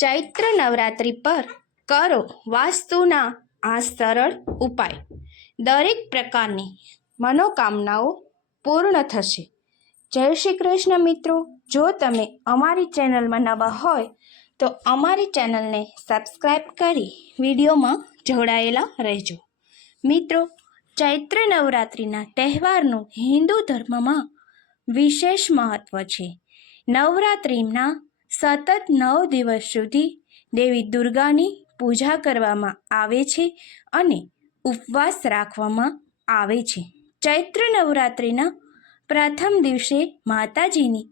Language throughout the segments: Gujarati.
ચૈત્ર નવરાત્રિ પર કરો વાસ્તુના આ સરળ ઉપાય. દરેક પ્રકારની મનોકામનાઓ પૂર્ણ થશે. જય શ્રી કૃષ્ણ મિત્રો. જો તમે અમારી ચેનલમાં નવા હોય તો અમારી ચેનલને સબસ્ક્રાઈબ કરી વિડીયોમાં જોડાયેલા રહેજો. મિત્રો, ચૈત્ર નવરાત્રિના તહેવારનું હિન્દુ ધર્મમાં વિશેષ મહત્વ છે. નવરાત્રિના સતત 9 દિવસ સુધી દેવી દુર્ગાની પૂજા કરવામાં આવે છે અને ઉપવાસ રાખવામાં આવે છે. ચૈત્ર નવરાત્રિના પ્રથમ દિવસે માતાજીની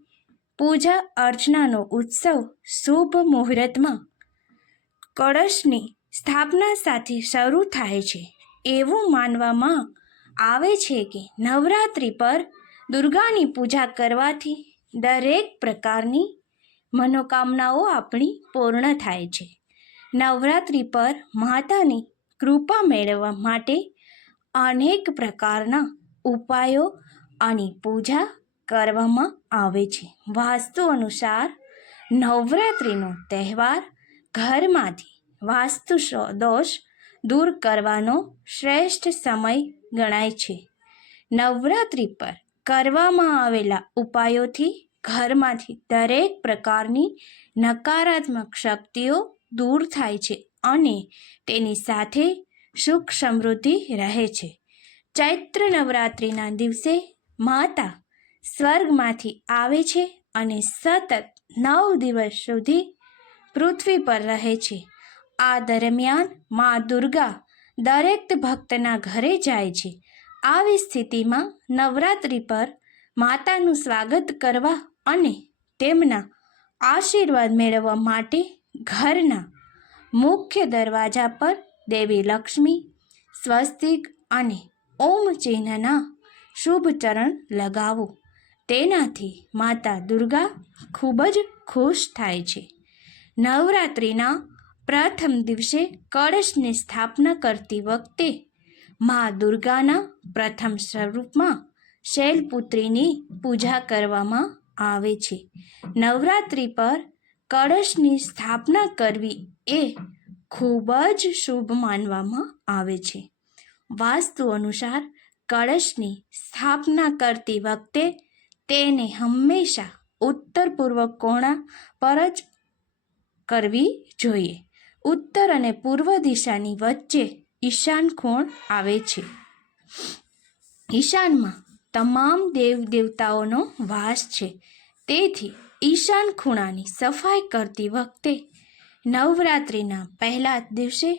પૂજા અર્ચનાનો ઉત્સવ શુભ મુહૂર્તમાં કળશની સ્થાપના સાથે શરૂ થાય છે. એવું માનવામાં આવે છે કે નવરાત્રિ પર દુર્ગાની પૂજા કરવાથી દરેક પ્રકારની મનોકામનાઓ આપણી પૂર્ણ થાય છે. નવરાત્રિ પર માતાની કૃપા મેળવવા માટે અનેક પ્રકારના ઉપાયો અને પૂજા કરવામાં આવે છે. વાસ્તુ અનુસાર નવરાત્રિનો તહેવાર ઘરમાંથી વાસ્તુ દોષ દૂર કરવાનો શ્રેષ્ઠ સમય ગણાય છે. નવરાત્રિ પર કરવામાં આવેલા ઉપાયોથી ઘરમાંથી દરેક પ્રકારની નકારાત્મક શક્તિઓ દૂર થાય છે અને તેની સાથે સુખ સમૃદ્ધિ રહે છે. ચૈત્ર નવરાત્રિના દિવસે માતા સ્વર્ગમાંથી આવે છે અને સતત 9 દિવસ સુધી પૃથ્વી પર રહે છે. આ દરમિયાન મા દુર્ગા દરેક ભક્તના ઘરે જાય છે. આવી સ્થિતિમાં નવરાત્રિ પર માતાનું સ્વાગત કરવા અને તેમના આશીર્વાદ મેળવવા માટે ઘરના મુખ્ય દરવાજા પર દેવી લક્ષ્મી, સ્વસ્તિક અને ઓમ ચિહ્નના શુભ ચરણ લગાવો. તેનાથી માતા દુર્ગા ખૂબ જ ખુશ થાય છે. નવરાત્રિના પ્રથમ દિવસે કળશની સ્થાપના કરતી વખતે મા દુર્ગાના પ્રથમ સ્વરૂપમાં શૈલપુત્રીની પૂજા કરવામાં આવે છે. નવરાત્રિ પર કળશની સ્થાપના કરવી એ ખૂબ જ શુભ માનવામાં આવે છે. વાસ્તુ અનુસાર કળશની સ્થાપના કરતી વખતે તેને હંમેશા ઉત્તર પૂર્વ કોણા પર જ કરવી જોઈએ. ઉત્તર અને પૂર્વ દિશાની વચ્ચે ઈશાન ખૂણ આવે છે. ઈશાનમાં તમામ દેવ દેવતાઓનો વાસ છે. તેથી ઈશાન ખૂણાની સફાઈ કરતી વખતે નવરાત્રિના પહેલા દિવસે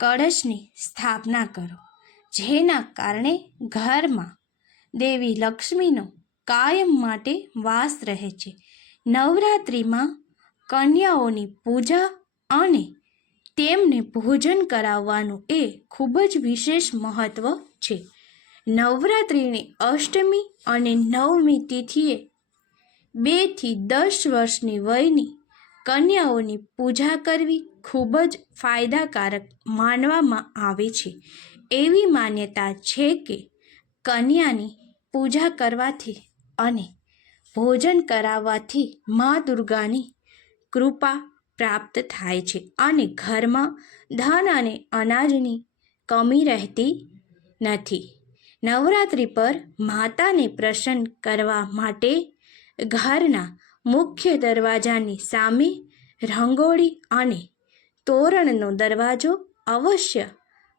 કળશની સ્થાપના કરો, જેના કારણે ઘરમાં દેવી લક્ષ્મીનો કાયમ માટે વાસ રહે છે. નવરાત્રિમાં કન્યાઓની પૂજા અને તેમને ભોજન કરાવવાનું એ ખૂબ જ વિશેષ મહત્વ છે. નવરાત્રિની અષ્ટમી અને નવમી તિથિએ 2 થી 10 વર્ષની વયની કન્યાઓની પૂજા કરવી ખૂબ જ ફાયદાકારક માનવામાં આવે છે. એવી માન્યતા છે કે કન્યાની પૂજા કરવાથી અને ભોજન કરાવવાથી મા દુર્ગાની કૃપા પ્રાપ્ત થાય છે અને ઘરમાં ધન અને અનાજની કમી રહેતી નથી. નવરાત્રિ પર માતાને પ્રસન્ન કરવા માટે ઘરના મુખ્ય દરવાજાની સામે રંગોળી અને તોરણનો દરવાજો અવશ્ય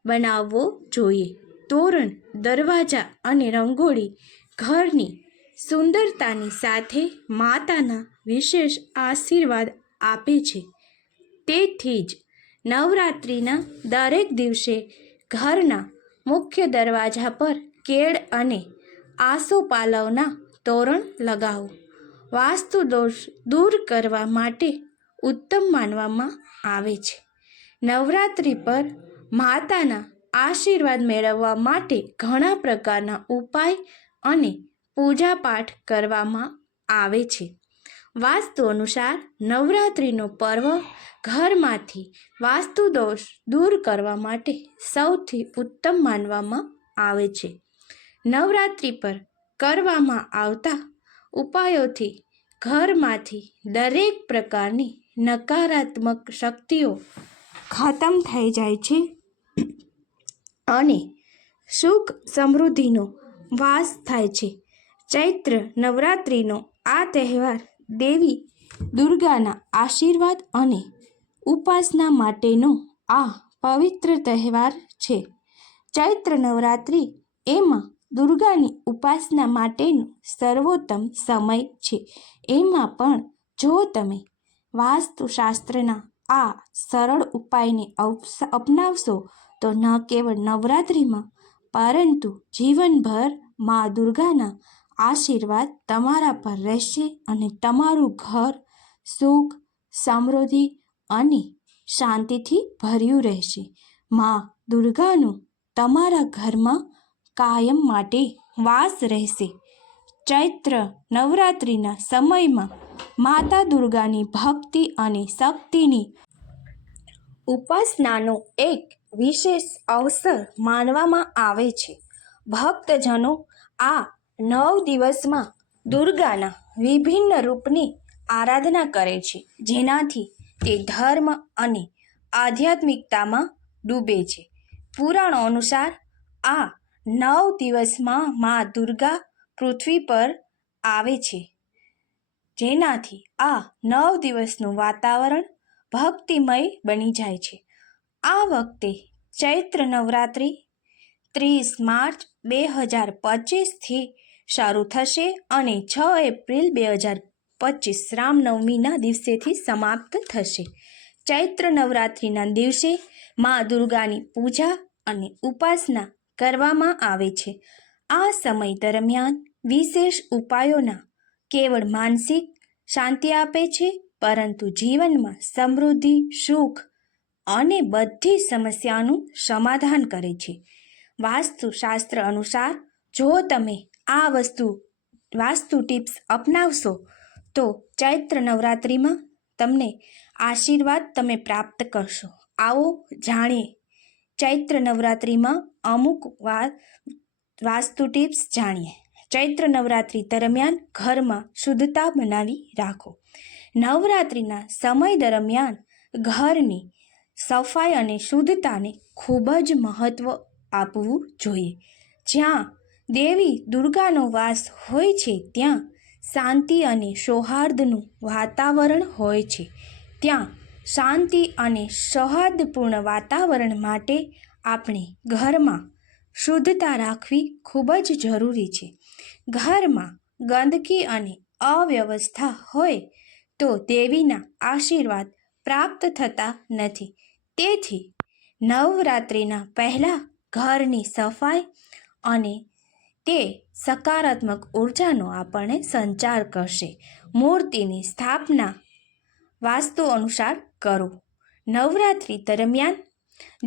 બનાવવો જોઈએ. તોરણ, દરવાજા અને રંગોળી ઘરની સુંદરતાની સાથે માતાના વિશેષ આશીર્વાદ આપે છે. તેથી જ નવરાત્રિના દરેક દિવસે ઘરના મુખ્ય દરવાજા પર કેળ અને આસોપાલવના તોરણ લગાવો. વાસ્તુ દોષ દૂર કરવા માટે ઉત્તમ માનવામાં આવે છે. નવરાત્રિ પર માતાના આશીર્વાદ મેળવવા માટે ઘણા પ્રકારના ઉપાય અને પૂજાપાઠ કરવામાં આવે છે. વાસ્તુ અનુસાર નવરાત્રિનો પર્વ ઘરમાંથી વાસ્તુ દોષ દૂર કરવા માટે સૌથી ઉત્તમ માનવામાં આવે છે. નવરાત્રિ પર કરવામાં આવતા ઉપાયોથી ઘરમાંથી દરેક પ્રકારની નકારાત્મક શક્તિઓ ખતમ થઈ જાય છે અને સુખ સમૃદ્ધિનો વાસ થાય છે. ચૈત્ર નવરાત્રિનો આ તહેવાર દેવી દુર્ગાના આશીર્વાદ અને ઉપાસના માટેનો આ પવિત્ર તહેવાર છે. ચૈત્ર નવરાત્રિ એમાં દુર્ગાની ઉપાસના માટેનો સર્વોત્તમ સમય છે. એમાં પણ જો તમે વાસ્તુશાસ્ત્રના આ સરળ ઉપાયને અપનાવશો તો ન કેવળ નવરાત્રિમાં પરંતુ જીવનભર મા દુર્ગાના આશીર્વાદ તમારા પર રહેશે અને તમારું ઘર સુખ, સમૃદ્ધિ અને શાંતિથી ભર્યું રહેશે. મા દુર્ગાનો તમારા ઘરમાં કાયમ માટે વાસ રહેશે. ચૈત્ર નવરાત્રિના સમયમાં માતા દુર્ગાની ભક્તિ અને શક્તિની ઉપાસનાનો એક વિશેષ અવસર માનવામાં આવે છે. ભક્તજનો આ 9 દિવસમાં દુર્ગાના વિભિન્ન રૂપની આરાધના કરે છે, જેનાથી તે ધર્મ અને આધ્યાત્મિકતામાં ડૂબે છે. પુરાણો અનુસાર આ 9 દિવસમાં મા દુર્ગા પૃથ્વી પર આવે છે, જેનાથી આ 9 દિવસનું વાતાવરણ ભક્તિમય બની જાય છે. આ વખતે ચૈત્ર નવરાત્રિ 30 માર્ચ 2025થી શરૂ થશે અને 6 એપ્રિલ 2025 રામનવમીના દિવસેથી સમાપ્ત થશે. ચૈત્ર નવરાત્રિના દિવસે મા દુર્ગાની પૂજા અને ઉપાસના કરવામાં આવે છે. આ સમય દરમિયાન વિશેષ ઉપાયોના કેવળ માનસિક શાંતિ આપે છે, પરંતુ જીવનમાં સમૃદ્ધિ, સુખ અને બધી સમસ્યાનું સમાધાન કરે છે. વાસ્તુશાસ્ત્ર અનુસાર જો તમે આ વાસ્તુ ટિપ્સ અપનાવશો તો ચૈત્ર નવરાત્રિમાં તમને આશીર્વાદ તમે પ્રાપ્ત કરશો. આવો જાણીએ ચૈત્ર નવરાત્રિમાં અમુક વાસ્તુ ટિપ્સ જાણીએ. ચૈત્ર નવરાત્રિ દરમિયાન ઘરમાં શુદ્ધતા બનાવી રાખો. નવરાત્રિના સમય દરમિયાન ઘરની સફાઈ અને શુદ્ધતાને ખૂબ જ મહત્ત્વ આપવું જોઈએ. જ્યાં દેવી દુર્ગાનો વાસ હોય છે ત્યાં શાંતિ અને સૌહાર્દનું વાતાવરણ હોય છે. ત્યાં શાંતિ અને સૌહાર્દપૂર્ણ વાતાવરણ માટે આપણે ઘરમાં શુદ્ધતા રાખવી ખૂબ જ જરૂરી છે. ઘરમાં ગંદકી અને અવ્યવસ્થા હોય તો દેવીના આશીર્વાદ પ્રાપ્ત થતા નથી. તેથી નવરાત્રિના પહેલાં ઘરની સફાઈ અને તે સકારાત્મક ઉર્જાનો આપણને સંચાર કરશે. મૂર્તિની સ્થાપના વાસ્તુ અનુસાર કરો. નવરાત્રિ દરમિયાન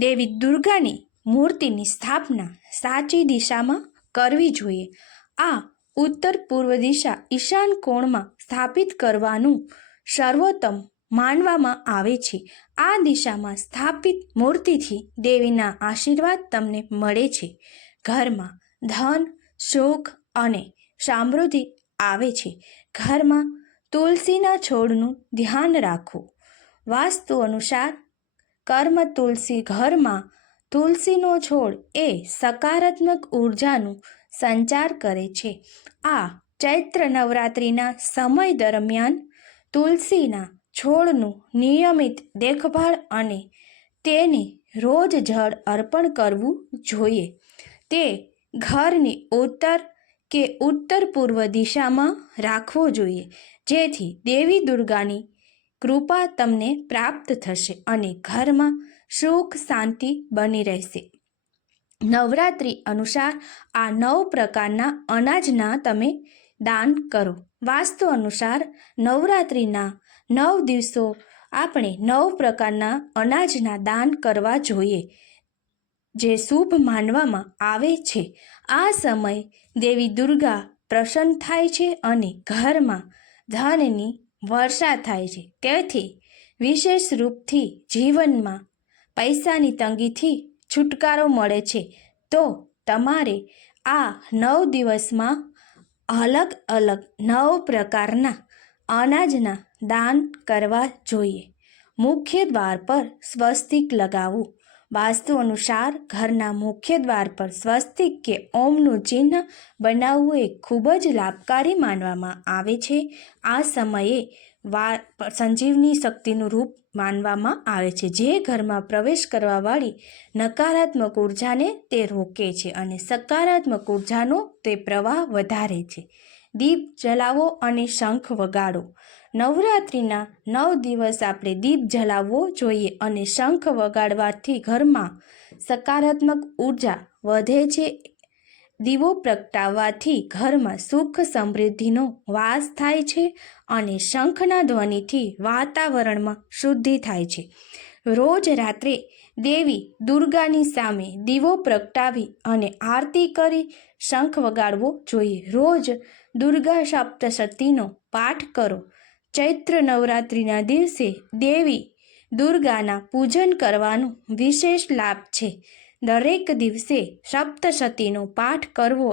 દેવી દુર્ગાની મૂર્તિની સ્થાપના સાચી દિશામાં કરવી જોઈએ. આ ઉત્તર પૂર્વ દિશા ઈશાન કોણમાં સ્થાપિત કરવાનું સર્વોત્તમ માનવામાં આવે છે. આ દિશામાં સ્થાપિત મૂર્તિથી દેવીના આશીર્વાદ તમને મળે છે. ઘરમાં ધન, સુખ અને સમૃદ્ધિ આવે છે. ઘરમાં તુલસીના છોડનું ધ્યાન રાખો. વાસ્તુ અનુસાર ઘરમાં તુલસીનો છોડ એ સકારાત્મક ઉર્જાનું સંચાર કરે છે. આ ચૈત્ર નવરાત્રિના સમય દરમિયાન તુલસીના છોડનું નિયમિત દેખભાળ અને તેને રોજ જળ અર્પણ કરવું જોઈએ. તે ઘરની ઉત્તર પૂર્વ દિશામાં રાખવો જોઈએ, જેથી દેવી દુર્ગાની કૃપા તમને પ્રાપ્ત થશે અને ઘરમાં સુખ શાંતિ બની રહેશે. નવરાત્રિ અનુસાર આ 9 પ્રકારના અનાજના તમે દાન કરો. વાસ્તુ અનુસાર નવરાત્રિના 9 દિવસો આપણે 9 પ્રકારના અનાજના દાન કરવા જોઈએ, જે શુભ માનવામાં આવે છે. આ સમય દેવી દુર્ગા પ્રસન્ન થાય છે અને ઘરમાં ધનની વર્ષા થાય છે. તેથી વિશેષ રૂપથી જીવનમાં પૈસાની તંગીથી છુટકારો મળે છે. તો તમારે આ 9 દિવસમાં અલગ અલગ 9 પ્રકારના અનાજના દાન કરવા જોઈએ. મુખ્ય દ્વાર પર સ્વસ્તિક લગાવવું. વાસ્તુ અનુસાર ઘરના મુખ્ય દ્વાર પર સ્વસ્તિક કે ઓમનું ચિહ્ન બનાવવું એ ખૂબ જ લાભકારી માનવામાં આવે છે. આ સમયે સંજીવની શક્તિનું રૂપ માનવામાં આવે છે, જે ઘરમાં પ્રવેશ કરવાવાળી નકારાત્મક ઉર્જાને તે રોકે છે અને સકારાત્મક ઉર્જાનો તે પ્રવાહ વધારે છે. દીપ જલાવો અને શંખ વગાડો. નવરાત્રિના 9 દિવસ આપણે દીપ જલાવવો જોઈએ અને શંખ વગાડવાથી ઘરમાં સકારાત્મક ઉર્જા વધે છે. દીવો પ્રગટાવવાથી ઘરમાં સુખ સમૃદ્ધિનો વાસ થાય છે અને શંખના ધ્વનિથી વાતાવરણમાં શુદ્ધિ થાય છે. રોજ રાત્રે દેવી દુર્ગાની સામે દીવો પ્રગટાવી અને આરતી કરી શંખ વગાડવો જોઈએ. રોજ દુર્ગા સપ્તશતીનો પાઠ કરો. ચૈત્ર નવરાત્રિના દિવસે દેવી દુર્ગાના પૂજન કરવાનો વિશેષ લાભ છે. દરેક દિવસે સપ્તશતીનો પાઠ કરવો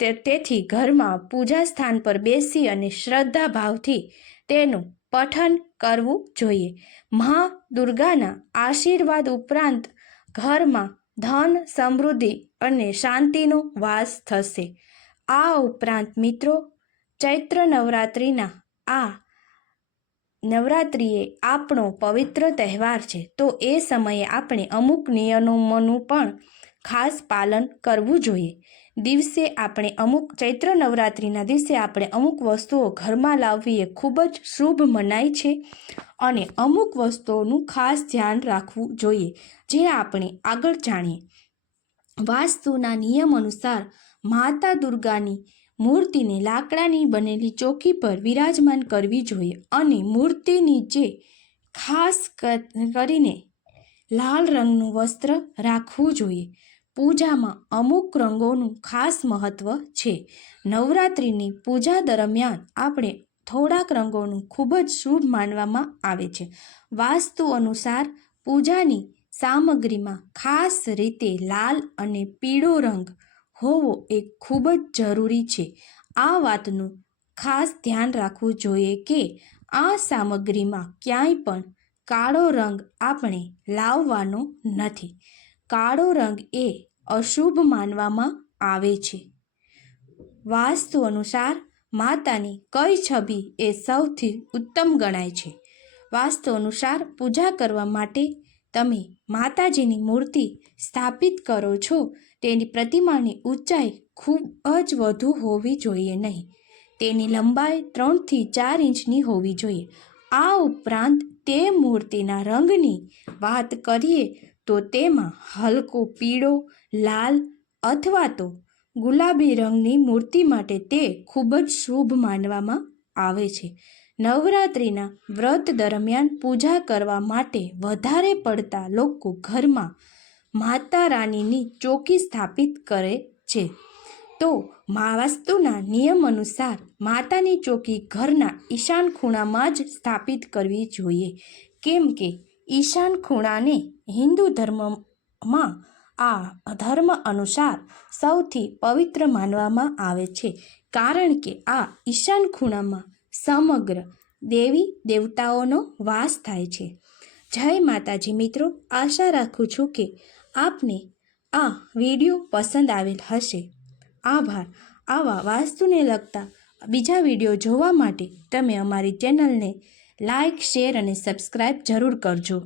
તેથી ઘરમાં પૂજા સ્થાન પર બેસી અને શ્રદ્ધા ભાવથી તેનું પઠન કરવું જોઈએ. મા દુર્ગાના આશીર્વાદ ઉપરાંત ઘરમાં ધન, સમૃદ્ધિ અને શાંતિનો વાસ થશે. આ ઉપરાંત મિત્રો, ચૈત્ર નવરાત્રિના આ નવરાત્રિ એ આપણો પવિત્ર તહેવાર છે, તો એ સમયે આપણે અમુક નિયમોનું પણ ખાસ પાલન કરવું જોઈએ. ચૈત્ર નવરાત્રિના દિવસે આપણે અમુક વસ્તુઓ ઘરમાં લાવવી એ ખૂબ જ શુભ મનાય છે અને અમુક વસ્તુઓનું ખાસ ધ્યાન રાખવું જોઈએ, જે આપણે આગળ જાણીએ. વાસ્તુના નિયમ અનુસાર માતા દુર્ગાની મૂર્તિને લાકડાની બનેલી ચોકી પર વિરાજમાન કરવી જોઈએ અને મૂર્તિ નીચે ખાસ કરીને લાલ રંગનું વસ્ત્ર રાખવું જોઈએ. પૂજામાં અમુક રંગોનું ખાસ મહત્વ છે. નવરાત્રિની પૂજા દરમિયાન આપણે થોડાક રંગોનું ખૂબ જ શુભ માનવામાં આવે છે. વાસ્તુ અનુસાર પૂજાની સામગ્રીમાં ખાસ રીતે લાલ અને પીળો રંગ હોવો એ ખૂબ જ જરૂરી છે. આ વાતનું ખાસ ધ્યાન રાખવું જોઈએ કે આ સામગ્રીમાં ક્યાંય પણ કાળો રંગ આપણે લાવવાનો નથી. કાળો રંગ એ અશુભ માનવામાં આવે છે. વાસ્તુ અનુસાર માતાની કઈ છબી એ સૌથી ઉત્તમ ગણાય છે? વાસ્તુ અનુસાર પૂજા કરવા માટે તમે માતાજીની મૂર્તિ સ્થાપિત કરો છો તેની પ્રતિમાની ઊંચાઈ ખૂબ જ વધુ હોવી જોઈએ નહીં. તેની લંબાઈ 3 થી 4 ઇંચની હોવી જોઈએ. આ ઉપરાંત તે મૂર્તિના રંગની વાત કરીએ તો તેમાં હલકો પીળો, લાલ અથવા તો ગુલાબી રંગની મૂર્તિ માટે તે ખૂબ જ શુભ માનવામાં આવે છે. નવરાત્રિના વ્રત દરમિયાન પૂજા કરવા માટે વધારે પડતા લોકો ઘરમાં માતા રાનીની ચોકી સ્થાપિત કરે છે. તો વાસ્તુના નિયમ અનુસાર માતાની ચોકી ઘરના ઈશાન ખૂણામાં જ સ્થાપિત કરવી જોઈએ, કેમ કે ઈશાન ખૂણાને હિન્દુ ધર્મમાં આ ધર્મ અનુસાર સૌથી પવિત્ર માનવામાં આવે છે, કારણ કે આ ઈશાન ખૂણામાં સમગ્ર દેવી દેવતાઓનો વાસ થાય છે. જય માતાજી મિત્રો, આશા રાખું છું કે આપને આ વિડીયો પસંદ આવેલ હશે. આભાર. આવા વાસ્તુને લગતા બીજા વિડીયો જોવા માટે તમે અમારી ચેનલને લાઇક, શેર અને સબસ્ક્રાઈબ જરૂર કરજો.